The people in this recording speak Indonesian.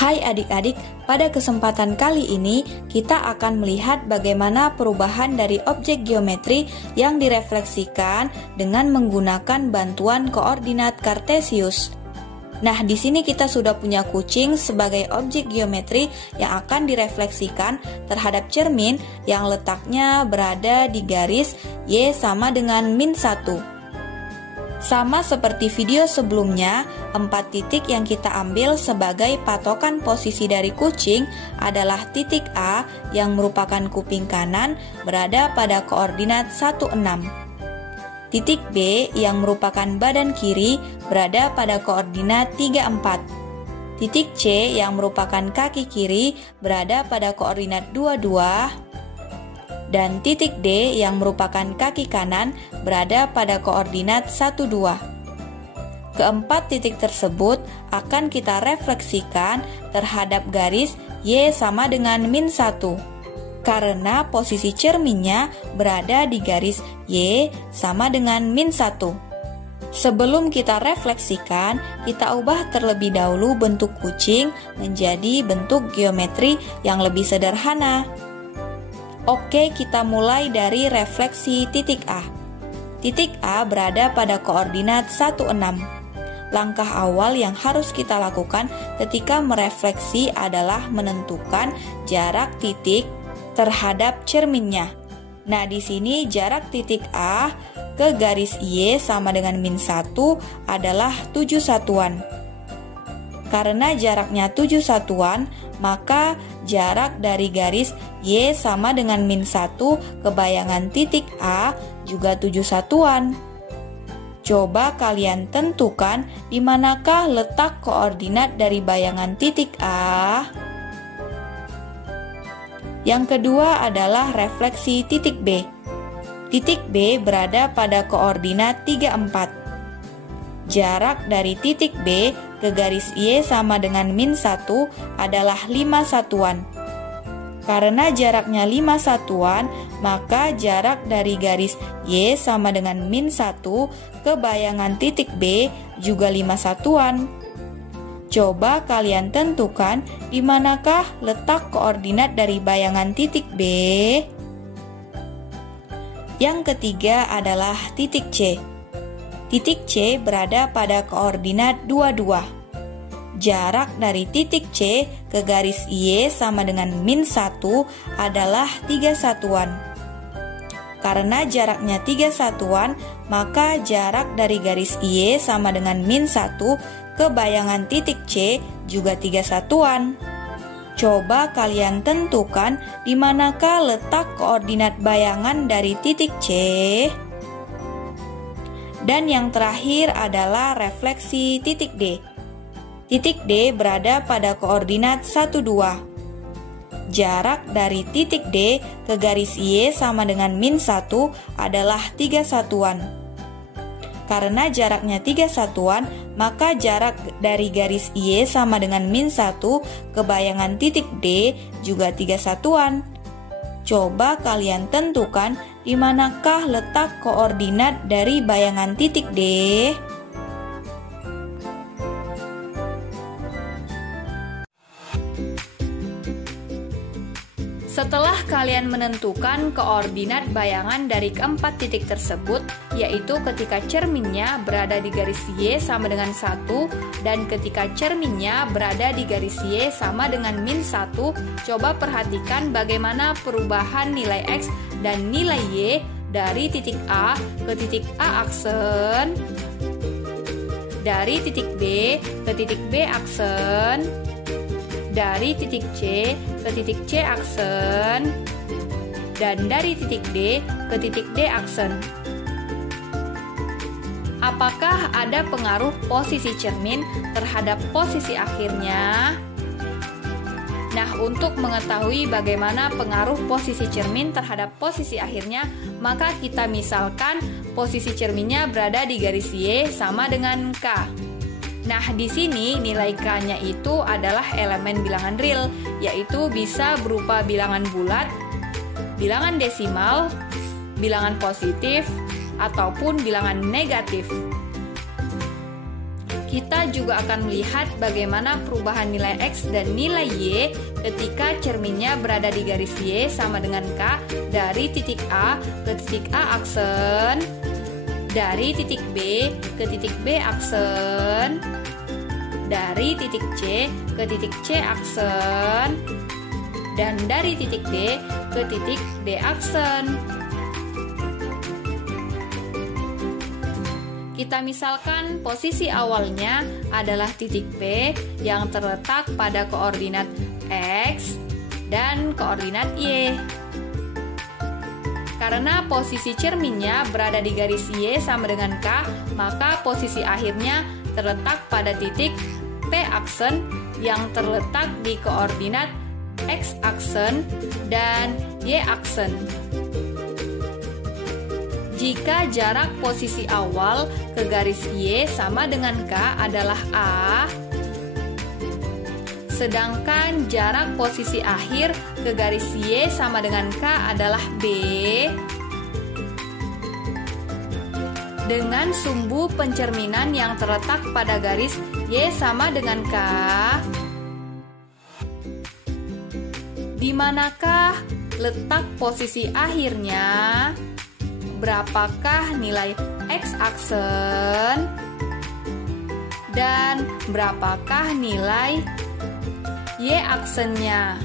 Hai adik-adik, pada kesempatan kali ini kita akan melihat bagaimana perubahan dari objek geometri yang direfleksikan dengan menggunakan bantuan koordinat Kartesius. Nah, di sini kita sudah punya kucing sebagai objek geometri yang akan direfleksikan terhadap cermin yang letaknya berada di garis Y sama dengan -1. Sama seperti video sebelumnya, 4 titik yang kita ambil sebagai patokan posisi dari kucing adalah titik A yang merupakan kuping kanan berada pada koordinat 16. Titik B yang merupakan badan kiri berada pada koordinat 34. Titik C yang merupakan kaki kiri berada pada koordinat 22. Dan titik D yang merupakan kaki kanan berada pada koordinat 12. Keempat titik tersebut akan kita refleksikan terhadap garis Y sama dengan -1 karena posisi cerminnya berada di garis Y sama dengan -1. Sebelum kita refleksikan, kita ubah terlebih dahulu bentuk kucing menjadi bentuk geometri yang lebih sederhana. Oke, kita mulai dari refleksi titik A. Titik A berada pada koordinat 16. Langkah awal yang harus kita lakukan ketika merefleksi adalah menentukan jarak titik terhadap cerminnya. Nah, di sini jarak titik A ke garis Y sama dengan -1 adalah 7 satuan. Karena jaraknya 7 satuan, maka jarak dari garis Y sama dengan -1 ke bayangan titik A juga 7 satuan. Coba kalian tentukan di manakah letak koordinat dari bayangan titik A. Yang kedua adalah refleksi titik B. Titik B berada pada koordinat 34. Jarak dari titik B ke garis Y sama dengan -1 adalah 5 satuan. Karena jaraknya 5 satuan, maka jarak dari garis Y sama dengan -1 ke bayangan titik B juga 5 satuan. Coba kalian tentukan di manakah letak koordinat dari bayangan titik B. Yang ketiga adalah titik C. Titik C berada pada koordinat 22. Jarak dari titik C ke garis Y sama dengan -1 adalah 3 satuan. Karena jaraknya 3 satuan, maka jarak dari garis Y sama dengan -1 ke bayangan titik C juga 3 satuan. Coba kalian tentukan di manakah letak koordinat bayangan dari titik C. Dan yang terakhir adalah refleksi titik D. Titik D berada pada koordinat 12. Jarak dari titik D ke garis Y sama dengan -1 adalah 3 satuan. Karena jaraknya 3 satuan, maka jarak dari garis Y sama dengan -1 ke bayangan titik D juga 3 satuan. Coba kalian tentukan di manakah letak koordinat dari bayangan titik D. Setelah kalian menentukan koordinat bayangan dari keempat titik tersebut, yaitu ketika cerminnya berada di garis Y sama dengan 1 dan ketika cerminnya berada di garis Y sama dengan -1, coba perhatikan bagaimana perubahan nilai X dan nilai Y dari titik A ke titik A aksen, dari titik B ke titik B aksen, dari titik C ke titik C aksen, dan dari titik D ke titik D aksen. Apakah ada pengaruh posisi cermin terhadap posisi akhirnya? Nah, untuk mengetahui bagaimana pengaruh posisi cermin terhadap posisi akhirnya, maka kita misalkan posisi cerminnya berada di garis Y sama dengan K. Nah, di sini nilai K-nya itu adalah elemen bilangan real, yaitu bisa berupa bilangan bulat, bilangan desimal, bilangan positif, ataupun bilangan negatif. Kita juga akan melihat bagaimana perubahan nilai X dan nilai Y ketika cerminnya berada di garis Y sama dengan K dari titik A ke titik A aksen, dari titik B ke titik B aksen, dari titik C ke titik C aksen, dan dari titik D ke titik D aksen. Kita misalkan posisi awalnya adalah titik P yang terletak pada koordinat X dan koordinat Y. Karena posisi cerminnya berada di garis Y sama dengan K, maka posisi akhirnya terletak pada titik P aksen yang terletak di koordinat X aksen dan Y aksen. Jika jarak posisi awal ke garis Y sama dengan K adalah A, sedangkan jarak posisi akhir ke garis Y sama dengan K adalah B, dengan sumbu pencerminan yang terletak pada garis Y sama dengan K, di manakah letak posisi akhirnya? Berapakah nilai X aksen dan berapakah nilai Y aksennya?